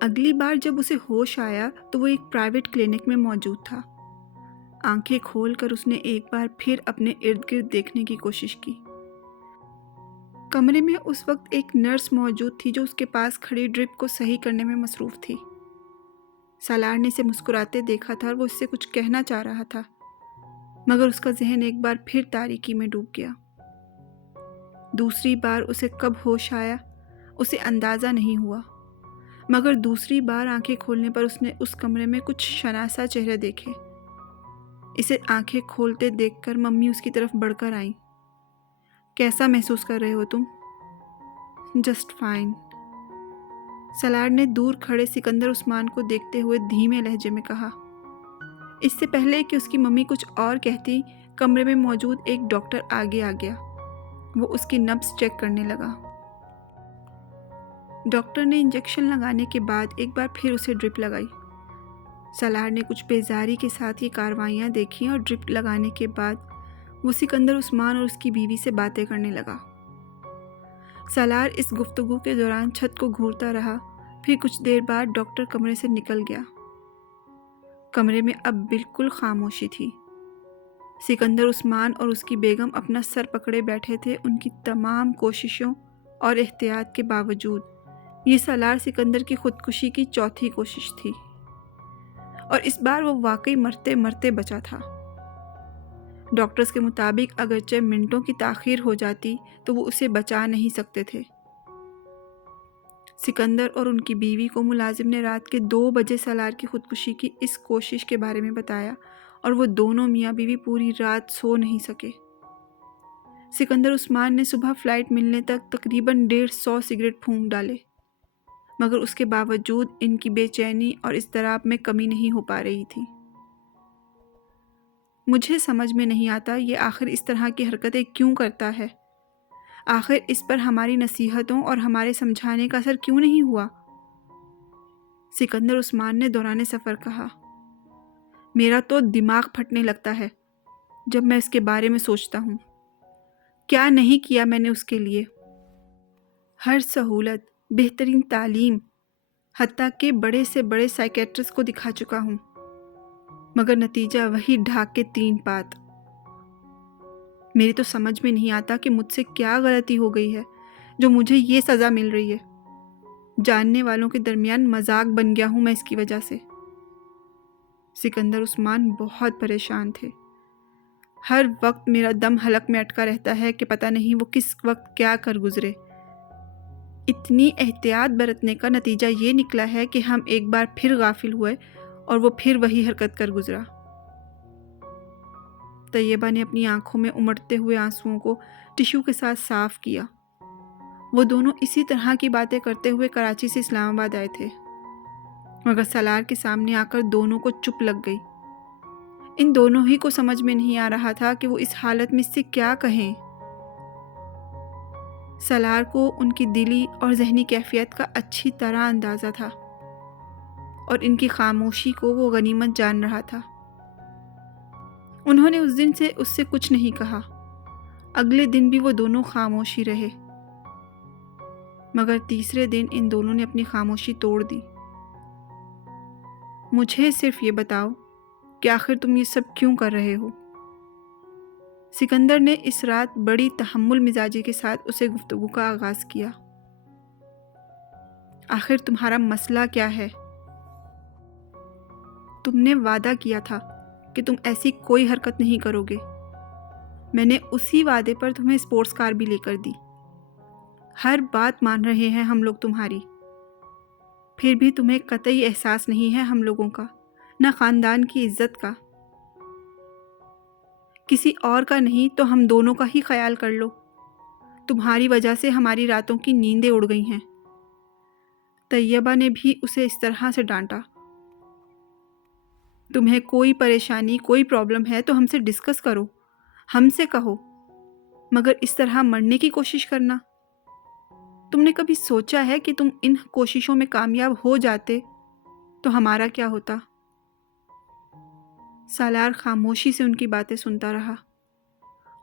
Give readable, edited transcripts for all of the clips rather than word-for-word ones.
اگلی بار جب اسے ہوش آیا تو وہ ایک پرائیویٹ کلینک میں موجود تھا۔ آنکھیں کھول کر اس نے ایک بار پھر اپنے ارد گرد دیکھنے کی کوشش کی۔ کمرے میں اس وقت ایک نرس موجود تھی جو اس کے پاس کھڑی ڈرپ کو صحیح کرنے میں مصروف تھی۔ سالار نے اسے مسکراتے دیکھا تھا اور وہ اس سے کچھ کہنا چاہ رہا تھا، مگر اس کا ذہن ایک بار پھر تاریکی میں ڈوب گیا۔ دوسری بار اسے کب ہوش آیا اسے اندازہ نہیں ہوا، مگر دوسری بار آنکھیں کھولنے پر اس نے اس کمرے میں کچھ شناسا چہرے دیکھے۔ اسے آنکھیں کھولتے دیکھ کر ممی اس کی طرف بڑھ کر آئیں۔ کیسا محسوس کر رہے ہو تم؟ جسٹ فائن، سالار نے دور کھڑے سکندر عثمان کو دیکھتے ہوئے دھیمے لہجے میں کہا۔ اس سے پہلے کہ اس کی ممی کچھ اور کہتی، کمرے میں موجود ایک ڈاکٹر آگے آ گیا۔ وہ اس کی نبض چیک کرنے لگا۔ ڈاکٹر نے انجیکشن لگانے کے بعد ایک بار پھر اسے ڈرپ لگائی۔ سالار نے کچھ بیزاری کے ساتھ یہ کاروائیاں دیکھیں اور ڈرپ لگانے کے بعد وہ سکندر عثمان اور اس کی بیوی سے باتیں کرنے لگا۔ سالار اس گفتگو کے دوران چھت کو گھورتا رہا، پھر کچھ دیر بعد ڈاکٹر کمرے سے نکل گیا۔ کمرے میں اب بالکل خاموشی تھی۔ سکندر عثمان اور اس کی بیگم اپنا سر پکڑے بیٹھے تھے۔ ان کی تمام کوششوں اور احتیاط کے باوجود یہ سالار سکندر کی خودکشی کی چوتھی کوشش تھی، اور اس بار وہ واقعی مرتے مرتے بچا تھا۔ ڈاکٹرز کے مطابق اگرچہ منٹوں کی تاخیر ہو جاتی تو وہ اسے بچا نہیں سکتے تھے۔ سکندر اور ان کی بیوی کو ملازم نے رات کے 2 بجے سالار کی خودکشی کی اس کوشش کے بارے میں بتایا، اور وہ دونوں میاں بیوی پوری رات سو نہیں سکے۔ سکندر عثمان نے صبح فلائٹ ملنے تک تقریباً 150 سگریٹ پھونک ڈالے، مگر اس کے باوجود ان کی بے چینی اور اضطراب میں کمی نہیں ہو پا رہی تھی۔ مجھے سمجھ میں نہیں آتا یہ آخر اس طرح کی حرکتیں کیوں کرتا ہے؟ آخر اس پر ہماری نصیحتوں اور ہمارے سمجھانے کا اثر کیوں نہیں ہوا؟ سکندر عثمان نے دوران سفر کہا۔ میرا تو دماغ پھٹنے لگتا ہے جب میں اس کے بارے میں سوچتا ہوں۔ کیا نہیں کیا میں نے اس کے لیے؟ ہر سہولت، بہترین تعلیم، حتیٰ کہ بڑے سے بڑے سائیکیٹرسٹ کو دکھا چکا ہوں، مگر نتیجہ وہی ڈھاک کے 3 پات۔ میری تو سمجھ میں نہیں آتا کہ مجھ سے کیا غلطی ہو گئی ہے جو مجھے یہ سزا مل رہی ہے۔ جاننے والوں کے درمیان مذاق بن گیا ہوں میں اس کی وجہ سے۔ سکندر عثمان بہت پریشان تھے۔ ہر وقت میرا دم حلق میں اٹکا رہتا ہے کہ پتہ نہیں وہ کس وقت کیا کر گزرے۔ اتنی احتیاط برتنے کا نتیجہ یہ نکلا ہے کہ ہم ایک بار پھر غافل ہوئے اور وہ پھر وہی حرکت کر گزرا۔ طیبہ نے اپنی آنکھوں میں امڑتے ہوئے آنسوؤں کو ٹشو کے ساتھ صاف کیا۔ وہ دونوں اسی طرح کی باتیں کرتے ہوئے کراچی سے اسلام آباد آئے تھے، مگر سالار کے سامنے آ کر دونوں کو چپ لگ گئی۔ ان دونوں ہی کو سمجھ میں نہیں آ رہا تھا کہ وہ اس حالت میں اس سے کیا کہیں۔ سالار کو ان کی دلی اور ذہنی کیفیت کا اچھی طرح اندازہ تھا، اور ان کی خاموشی کو وہ غنیمت جان رہا تھا۔ انہوں نے اس دن سے اس سے کچھ نہیں کہا۔ اگلے دن بھی وہ دونوں خاموش ہی رہے، مگر تیسرے دن ان دونوں نے اپنی خاموشی توڑ دی۔ مجھے صرف یہ بتاؤ کہ آخر تم یہ سب کیوں کر رہے ہو؟ سکندر نے اس رات بڑی تحمل مزاجی کے ساتھ اسے گفتگو کا آغاز کیا۔ آخر تمہارا مسئلہ کیا ہے؟ تم نے وعدہ کیا تھا کہ تم ایسی کوئی حرکت نہیں کرو گے۔ میں نے اسی وعدے پر تمہیں اسپورٹس کار بھی لے کر دی۔ ہر بات مان رہے ہیں ہم لوگ تمہاری، پھر بھی تمہیں قطعی احساس نہیں ہے ہم لوگوں کا، نہ خاندان کی عزت کا۔ کسی اور کا نہیں تو ہم دونوں کا ہی خیال کر لو۔ تمہاری وجہ سے ہماری راتوں کی نیندیں اڑ گئی ہیں۔ طیبہ نے بھی اسے اس طرح سے ڈانٹا۔ تمہیں کوئی پریشانی، کوئی پرابلم ہے تو ہم سے ڈسکس کرو، ہم سے کہو، مگر اس طرح مرنے کی کوشش کرنا۔ تم نے کبھی سوچا ہے کہ تم ان کوششوں میں کامیاب ہو جاتے تو ہمارا کیا ہوتا؟ سالار خاموشی سے ان کی باتیں سنتا رہا۔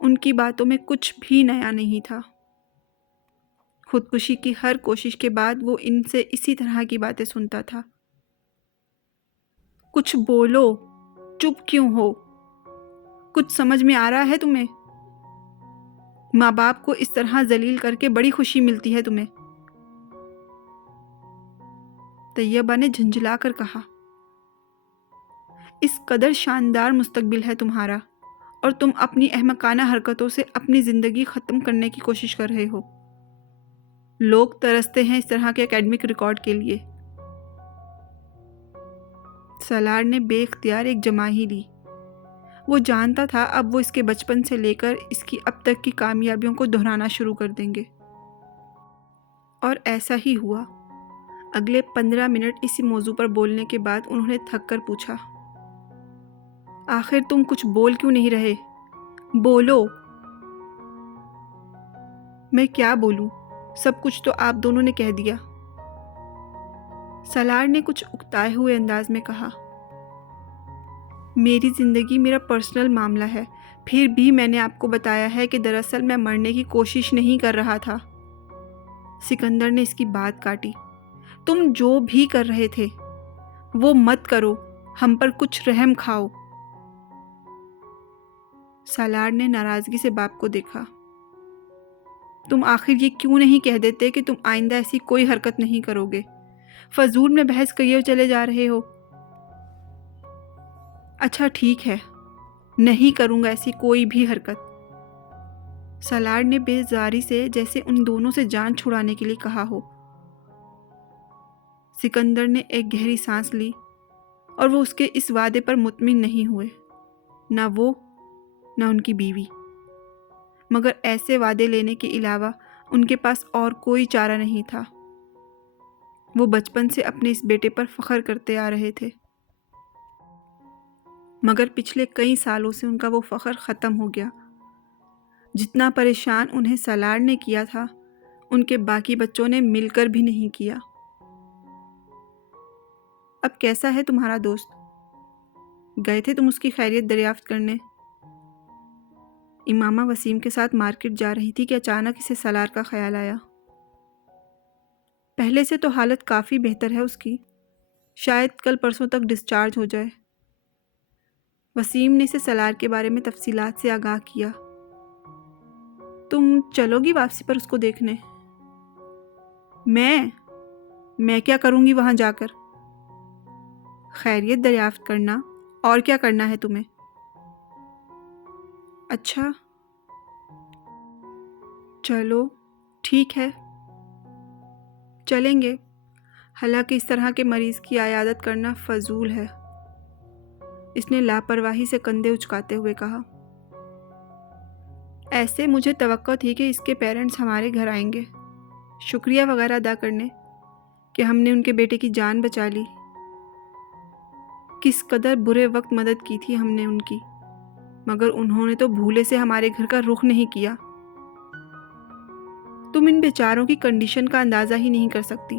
ان کی باتوں میں کچھ بھی نیا نہیں تھا۔ خودکشی کی ہر کوشش کے بعد وہ ان سے اسی طرح کی باتیں سنتا تھا۔ کچھ بولو، چپ کیوں ہو؟ کچھ سمجھ میں آ رہا ہے تمہیں؟ ماں باپ کو اس طرح ذلیل کر کے بڑی خوشی ملتی ہے تمہیں؟ طیبہ نے جھنجھلا کر کہا، اس قدر شاندار مستقبل ہے تمہارا اور تم اپنی احمقانہ حرکتوں سے اپنی زندگی ختم کرنے کی کوشش کر رہے ہو۔ لوگ ترستے ہیں اس طرح کے اکیڈمک ریکارڈ کے لیے۔ سالار نے بے اختیار ایک جماہی لی۔ وہ جانتا تھا اب وہ اس کے بچپن سے لے کر اس کی اب تک کی کامیابیوں کو دہرانا شروع کر دیں گے۔ اور ایسا ہی ہوا۔ اگلے 15 منٹ اسی موضوع پر بولنے کے بعد انہوں نے تھک کر پوچھا، آخر تم کچھ بول کیوں نہیں رہے؟ بولو۔ میں کیا بولوں؟ سب کچھ تو آپ دونوں نے کہہ دیا۔ سالار نے کچھ اکتائے ہوئے انداز میں کہا، میری زندگی میرا پرسنل معاملہ ہے، پھر بھی میں نے آپ کو بتایا ہے کہ دراصل میں مرنے کی کوشش نہیں کر رہا تھا۔ سکندر نے اس کی بات کاٹی، تم جو بھی کر رہے تھے وہ مت کرو، ہم پر کچھ رحم کھاؤ۔ سالار نے ناراضگی سے باپ کو دیکھا، تم آخر یہ کیوں نہیں کہہ دیتے کہ تم آئندہ ایسی کوئی حرکت نہیں کرو گے؟ فضول میں بحث کیے چلے جا رہے ہو۔ اچھا ٹھیک ہے، نہیں کروں گا ایسی کوئی بھی حرکت۔ سالار نے بے زاری سے جیسے ان دونوں سے جان چھڑانے کے لیے کہا ہو۔ سکندر نے ایک گہری سانس لی اور وہ اس کے اس وعدے پر مطمئن نہیں ہوئے، نہ وہ نہ ان کی بیوی، مگر ایسے وعدے لینے کے علاوہ ان کے پاس اور کوئی چارہ نہیں تھا۔ وہ بچپن سے اپنے اس بیٹے پر فخر کرتے آ رہے تھے، مگر پچھلے کئی سالوں سے ان کا وہ فخر ختم ہو گیا۔ جتنا پریشان انہیں سالار نے کیا تھا ان کے باقی بچوں نے مل کر بھی نہیں کیا۔ اب کیسا ہے تمہارا دوست؟ گئے تھے تم اس کی خیریت دریافت کرنے؟ امامہ وسیم کے ساتھ مارکیٹ جا رہی تھی کہ اچانک اسے سالار کا خیال آیا۔ پہلے سے تو حالت کافی بہتر ہے اس کی، شاید کل پرسوں تک ڈسچارج ہو جائے۔ وسیم نے اسے سالار کے بارے میں تفصیلات سے آگاہ کیا۔ تم چلو گی واپسی پر اس کو دیکھنے؟ میں کیا کروں گی وہاں جا کر؟ خیریت دریافت کرنا، اور کیا کرنا ہے تمہیں؟ اچھا چلو ٹھیک ہے، چلیں گے، حالانکہ اس طرح کے مریض کی عیادت کرنا فضول ہے۔ اس نے لاپرواہی سے کندھے اچکاتے ہوئے کہا، ایسے مجھے توقع تھی کہ اس کے پیرنٹس ہمارے گھر آئیں گے، شکریہ وغیرہ ادا کرنے کہ ہم نے ان کے بیٹے کی جان بچا لی۔ کس قدر برے وقت مدد کی تھی ہم نے ان کی، مگر انہوں نے تو بھولے سے ہمارے گھر کا رخ نہیں کیا۔ تم ان بیچاروں کی کنڈیشن کا اندازہ ہی نہیں کر سکتی۔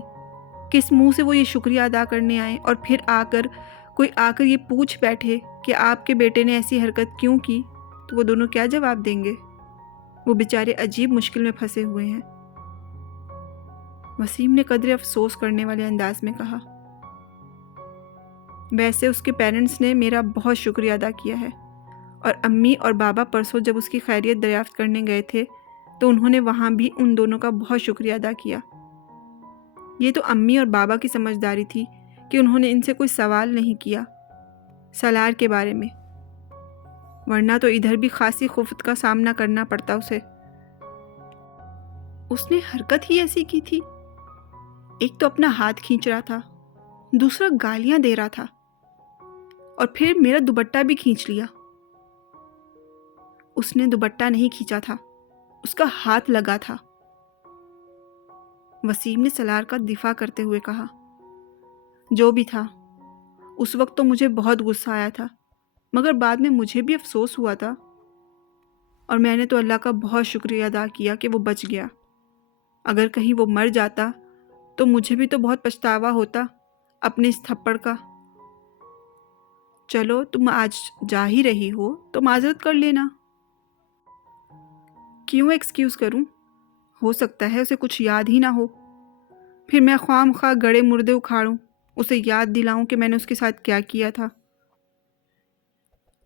کس منہ سے وہ یہ شکریہ ادا کرنے آئے اور پھر کوئی آ کر یہ پوچھ بیٹھے کہ آپ کے بیٹے نے ایسی حرکت کیوں کی، تو وہ دونوں کیا جواب دیں گے؟ وہ بیچارے عجیب مشکل میں پھنسے ہوئے ہیں۔ وسیم نے قدرے افسوس کرنے والے انداز میں کہا، ویسے اس کے پیرنٹس نے میرا بہت شکریہ ادا کیا ہے، اور امی اور بابا پرسوں جب اس کی خیریت دریافت کرنے گئے تھے تو انہوں نے وہاں بھی ان دونوں کا بہت شکریہ ادا کیا۔ یہ تو امی اور بابا کی سمجھداری تھی کہ انہوں نے ان سے کوئی سوال نہیں کیا سالار کے بارے میں، ورنہ تو ادھر بھی خاصی خفت کا سامنا کرنا پڑتا اسے۔ اس نے حرکت ہی ایسی کی تھی، ایک تو اپنا ہاتھ کھینچ رہا تھا، دوسرا گالیاں دے رہا تھا، اور پھر میرا دوپٹہ بھی کھینچ لیا۔ اس نے دوپٹہ نہیں کھینچا تھا، اس کا ہاتھ لگا تھا۔ وسیم نے سالار کا دفاع کرتے ہوئے کہا، جو بھی تھا اس وقت تو مجھے بہت غصہ آیا تھا، مگر بعد میں مجھے بھی افسوس ہوا تھا، اور میں نے تو اللہ کا بہت شکریہ ادا کیا کہ وہ بچ گیا۔ اگر کہیں وہ مر جاتا تو مجھے بھی تو بہت پچھتاوا ہوتا اپنے اس تھپڑ کا۔ چلو تم آج جا ہی رہی ہو تو معذرت کر لینا۔ کیوں ایکسکیوز کروں؟ ہو سکتا ہے اسے کچھ یاد ہی نہ ہو، پھر میں خواہ مخواہ گڑے مردے اکھاڑوں، اسے یاد دلاؤں کہ میں نے اس کے ساتھ کیا کیا تھا۔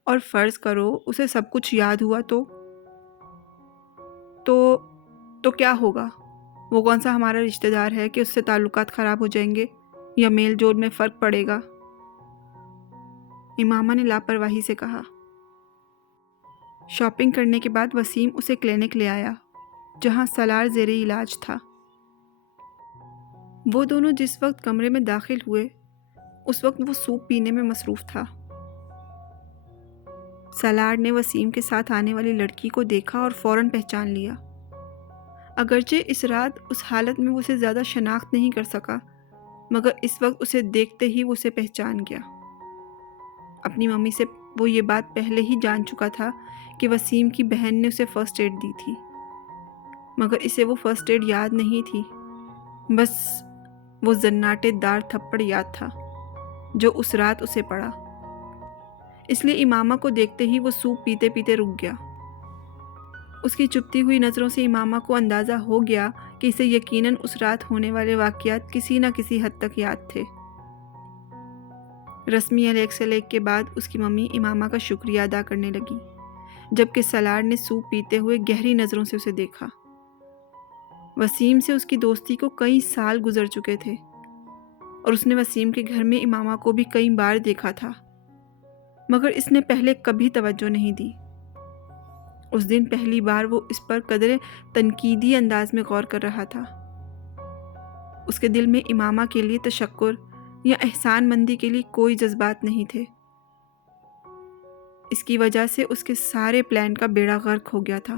اور فرض کرو اسے سب کچھ یاد ہوا تو کیا ہوگا؟ وہ کون سا ہمارا رشتہ دار ہے کہ اس سے تعلقات خراب ہو جائیں گے یا میل جول میں فرق پڑے گا؟ امامہ نے لاپرواہی سے کہا۔ شاپنگ کرنے کے بعد وسیم اسے کلینک لے آیا جہاں سالار زیر علاج تھا۔ وہ دونوں جس وقت کمرے میں داخل ہوئے اس وقت وہ سوپ پینے میں مصروف تھا۔ سالار نے وسیم کے ساتھ آنے والی لڑکی کو دیکھا اور فوراً پہچان لیا۔ اگرچہ اس رات اس حالت میں وہ اسے زیادہ شناخت نہیں کر سکا، مگر اس وقت اسے دیکھتے ہی وہ اسے پہچان گیا۔ اپنی ممی سے وہ یہ بات پہلے ہی جان چکا تھا کہ وسیم کی بہن نے اسے فرسٹ ایڈ دی تھی، مگر اسے وہ فرسٹ ایڈ یاد نہیں تھی، بس وہ زناٹے دار تھپڑ یاد تھا جو اس رات اسے پڑا۔ اس لیے امامہ کو دیکھتے ہی وہ سوپ پیتے پیتے رک گیا۔ اس کی چپتی ہوئی نظروں سے امامہ کو اندازہ ہو گیا کہ اسے یقیناً اس رات ہونے والے واقعات کسی نہ کسی حد تک یاد تھے۔ رسمی علیگ سلیگ کے بعد اس کی ممی امامہ کا شکریہ ادا کرنے لگی، جبکہ سالار نے سوپ پیتے ہوئے گہری نظروں سے اسے دیکھا۔ وسیم سے اس کی دوستی کو کئی سال گزر چکے تھے اور اس نے وسیم کے گھر میں امامہ کو بھی کئی بار دیکھا تھا، مگر اس نے پہلے کبھی توجہ نہیں دی۔ اس دن پہلی بار وہ اس پر قدرے تنقیدی انداز میں غور کر رہا تھا۔ اس کے دل میں امامہ کے لیے تشکر یا احسان مندی کے لیے کوئی جذبات نہیں تھے۔ اس کی وجہ سے اس کے سارے پلان کا بیڑا غرق ہو گیا تھا۔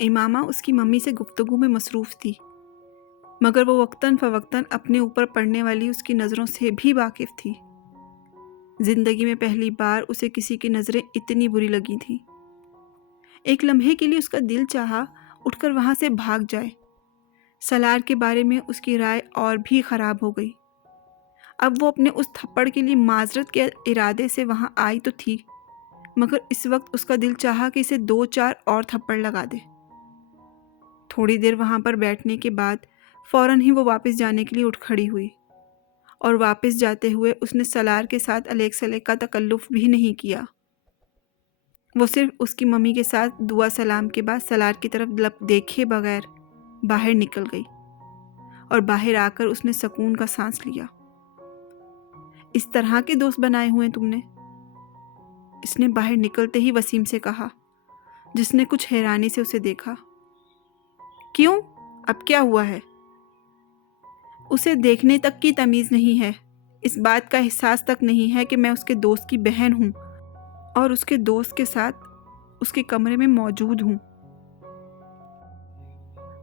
امامہ اس کی ممی سے گفتگو میں مصروف تھی، مگر وہ وقتاً فوقتاً اپنے اوپر پڑنے والی اس کی نظروں سے بھی واقف تھی۔ زندگی میں پہلی بار اسے کسی کی نظریں اتنی بری لگی تھیں۔ ایک لمحے کے لیے اس کا دل چاہا اٹھ کر وہاں سے بھاگ جائے۔ سالار کے بارے میں اس کی رائے اور بھی خراب ہو گئی۔ اب وہ اپنے اس تھپڑ کے لیے معذرت کے ارادے سے وہاں آئی تو تھی، مگر اس وقت اس کا دل چاہا کہ اسے 2-4 اور تھپڑ لگا دے۔ تھوڑی دیر وہاں پر بیٹھنے کے بعد فوراً ہی وہ واپس جانے کے لیے اٹھ کھڑی ہوئی، اور واپس جاتے ہوئے اس نے سالار کے ساتھ الیگ سلیگ کا تکلف بھی نہیں کیا۔ وہ صرف اس کی ممی کے ساتھ دعا سلام کے بعد سالار کی طرف لب دیکھے بغیر باہر نکل گئی، اور باہر آ کر اس نے سکون کا سانس لیا۔ اس طرح کے دوست بنائے ہوئے تم نے؟ اس نے باہر نکلتے ہی وسیم سے کہا، جس نے کچھ حیرانی سے اسے دیکھا۔ کیوں؟ اب کیا ہوا ہے؟ اسے دیکھنے تک کی تمیز نہیں ہے، اس بات کا احساس تک نہیں ہے کہ میں اس کے دوست کی بہن ہوں اور اس کے دوست کے ساتھ اس کے کمرے میں موجود ہوں۔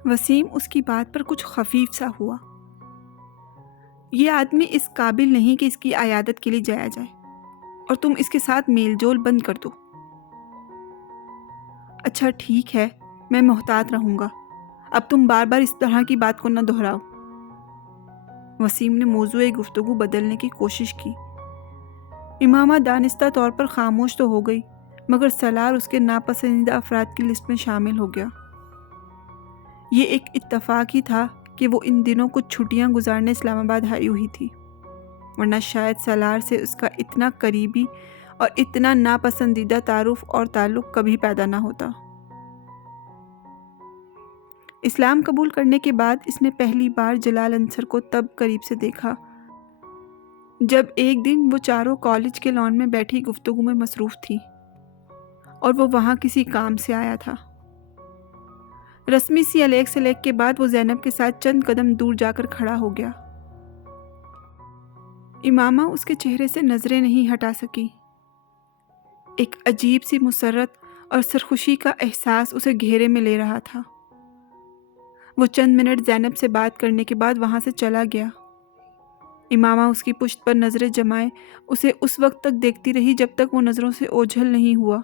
وسیم اس کی بات پر کچھ خفیف سا ہوا۔ یہ آدمی اس قابل نہیں کہ اس کی عیادت کے لیے جایا جائے، اور تم اس کے ساتھ میل جول بند کر دو۔ اچھا ٹھیک ہے، میں محتاط رہوں گا، اب تم بار بار اس طرح کی بات کو نہ دہراؤ۔ وسیم نے موضوع گفتگو بدلنے کی کوشش کی۔ امامہ دانستہ طور پر خاموش تو ہو گئی، مگر سالار اس کے ناپسندیدہ افراد کی لسٹ میں شامل ہو گیا۔ یہ ایک اتفاق ہی تھا کہ وہ ان دنوں کچھ چھٹیاں گزارنے اسلام آباد آئی ہوئی تھی، ورنہ شاید سالار سے اس کا اتنا قریبی اور اتنا ناپسندیدہ تعارف اور تعلق کبھی پیدا نہ ہوتا۔ اسلام قبول کرنے کے بعد اس نے پہلی بار جلال انصر کو تب قریب سے دیکھا جب ایک دن وہ چاروں کالج کے لان میں بیٹھی گفتگو میں مصروف تھی، اور وہ وہاں کسی کام سے آیا تھا۔ رسمی سی الیگ سلیگ کے بعد وہ زینب کے ساتھ چند قدم دور جا کر کھڑا ہو گیا۔ امامہ اس کے چہرے سے نظریں نہیں ہٹا سکی۔ ایک عجیب سی مسرت اور سرخوشی کا احساس اسے گھیرے میں لے رہا تھا۔ وہ چند منٹ زینب سے بات کرنے کے بعد وہاں سے چلا گیا۔ امامہ اس کی پشت پر نظریں جمائے اسے اس وقت تک دیکھتی رہی جب تک وہ نظروں سے اوجھل نہیں ہوا۔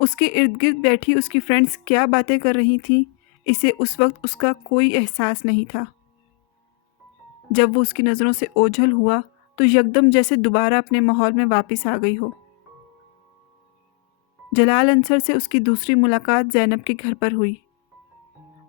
اس کے ارد گرد بیٹھی اس کی فرینڈز کیا باتیں کر رہی تھیں، اسے اس وقت اس کا کوئی احساس نہیں تھا۔ جب وہ اس کی نظروں سے اوجھل ہوا تو یکدم جیسے دوبارہ اپنے ماحول میں واپس آ گئی ہو۔ جلال انصر سے اس کی دوسری ملاقات زینب کے گھر پر ہوئی۔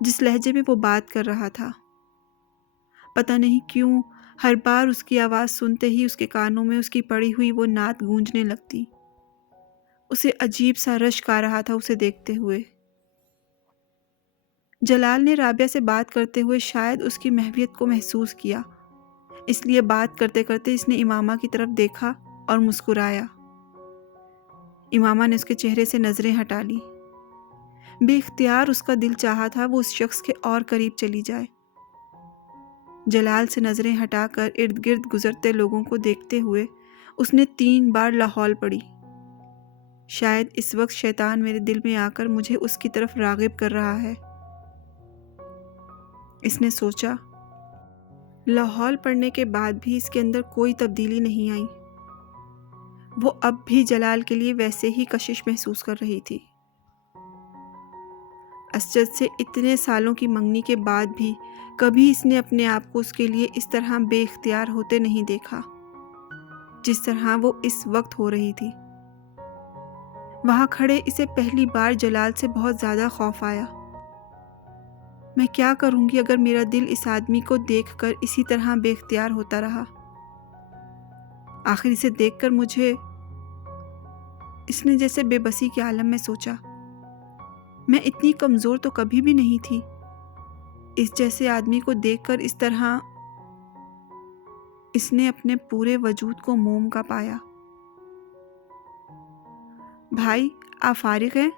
جس لہجے میں وہ بات کر رہا تھا۔ پتہ نہیں کیوں ہر بار اس کی آواز سنتے ہی اس کے کانوں میں اس کی پڑی ہوئی وہ نعت گونجنے لگتی۔ اسے عجیب سا رشک آ رہا تھا اسے دیکھتے ہوئے۔ جلال نے رابعہ سے بات کرتے ہوئے شاید اس کی محویت کو محسوس کیا، اس لیے بات کرتے کرتے اس نے امامہ کی طرف دیکھا اور مسکرایا۔ امامہ نے اس کے چہرے سے نظریں ہٹا لی۔ بے اختیار اس کا دل چاہا تھا وہ اس شخص کے اور قریب چلی جائے۔ جلال سے نظریں ہٹا کر ارد گرد گزرتے لوگوں کو دیکھتے ہوئے اس نے 3 بار لاحول پڑھی۔ شاید اس وقت شیطان میرے دل میں آ کر مجھے اس کی طرف راغب کر رہا ہے، اس نے سوچا۔ لاحول پڑھنے کے بعد بھی اس کے اندر کوئی تبدیلی نہیں آئی۔ وہ اب بھی جلال کے لیے ویسے ہی کشش محسوس کر رہی تھی۔ اسجد سے اتنے سالوں کی منگنی کے بعد بھی کبھی اس نے اپنے آپ کو اس کے لیے اس طرح بے اختیار ہوتے نہیں دیکھا جس طرح وہ اس وقت ہو رہی تھی۔ وہاں کھڑے اسے پہلی بار جلال سے بہت زیادہ خوف آیا۔ میں کیا کروں گی اگر میرا دل اس آدمی کو دیکھ کر اسی طرح بے اختیار ہوتا رہا؟ آخر اسے دیکھ کر مجھے، اس نے جیسے بے بسی کے عالم میں سوچا، میں اتنی کمزور تو کبھی بھی نہیں تھی۔ اس جیسے آدمی کو دیکھ کر اس طرح اس نے اپنے پورے وجود کو موم کا پایا۔ بھائی آپ فارغ ہیں؟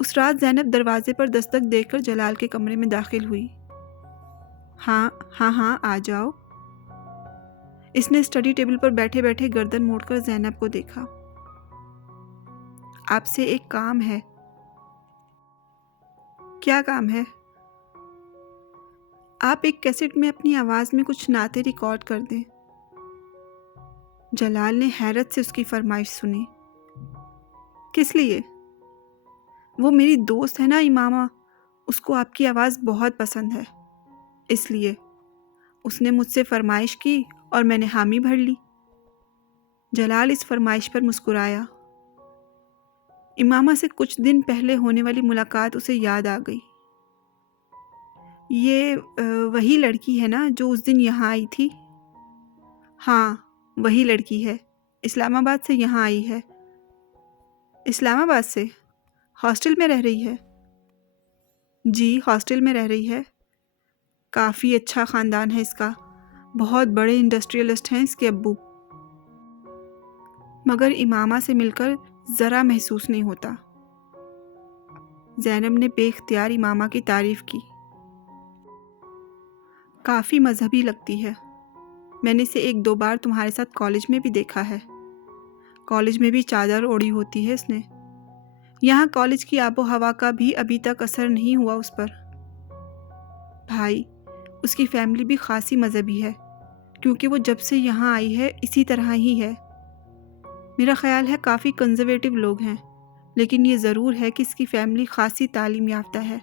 اس رات زینب دروازے پر دستک دے کر جلال کے کمرے میں داخل ہوئی۔ ہاں آ جاؤ۔ اس نے اسٹڈی ٹیبل پر بیٹھے بیٹھے گردن موڑ کر زینب کو دیکھا۔ آپ سے ایک کام ہے۔ کیا کام ہے؟ آپ ایک کیسٹ میں اپنی آواز میں کچھ نعتیں ریکارڈ کر دیں۔ جلال نے حیرت سے اس کی فرمائش سنی۔ کس لیے؟ وہ میری دوست ہے نا امامہ، اس کو آپ کی آواز بہت پسند ہے، اس لیے اس نے مجھ سے فرمائش کی اور میں نے حامی بھر لی۔ جلال اس فرمائش پر مسکرایا۔ امامہ سے کچھ دن پہلے ہونے والی ملاقات اسے یاد آ گئی۔ یہ وہی لڑکی ہے نا جو اس دن یہاں آئی تھی؟ ہاں وہی لڑکی ہے، اسلام آباد سے یہاں آئی ہے۔ اسلام آباد سے؟ ہاسٹل میں رہ رہی ہے؟ جی ہاسٹل میں رہ رہی ہے۔ کافی اچھا خاندان ہے اس کا، بہت بڑے انڈسٹریلسٹ ہیں اس کے ابو، مگر امامہ سے مل کر ذرا محسوس نہیں ہوتا۔ زینب نے بے اختیار امامہ کی تعریف کی۔ کافی مذہبی لگتی ہے، میں نے اسے 1-2 بار تمہارے ساتھ کالج میں بھی دیکھا ہے۔ کالج میں بھی چادر اوڑھی ہوتی ہے اس نے۔ یہاں کالج کی آب و ہوا کا بھی ابھی تک اثر نہیں ہوا اس پر۔ بھائی اس کی فیملی بھی خاصی مذہبی ہے، کیونکہ وہ جب سے یہاں آئی ہے اسی طرح ہی ہے۔ میرا خیال ہے کافی کنزرویٹو لوگ ہیں، لیکن یہ ضرور ہے کہ اس کی فیملی خاصی تعلیم یافتہ ہے۔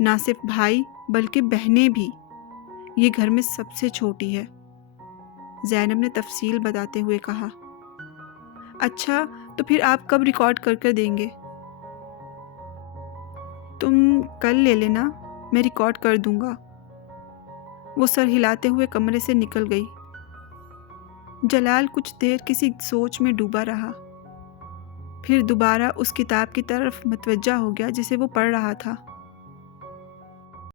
نہ صرف بھائی بلکہ بہنیں بھی۔ یہ گھر میں سب سے چھوٹی ہے، زینب نے تفصیل بتاتے ہوئے کہا۔ اچھا تو پھر آپ کب ریکارڈ کر دیں گے؟ تم کل لے لینا، میں ریکارڈ کر دوں گا۔ وہ سر ہلاتے ہوئے کمرے سے نکل گئی۔ جلال کچھ دیر کسی سوچ میں ڈوبا رہا، پھر دوبارہ اس کتاب کی طرف متوجہ ہو گیا جسے وہ پڑھ رہا تھا۔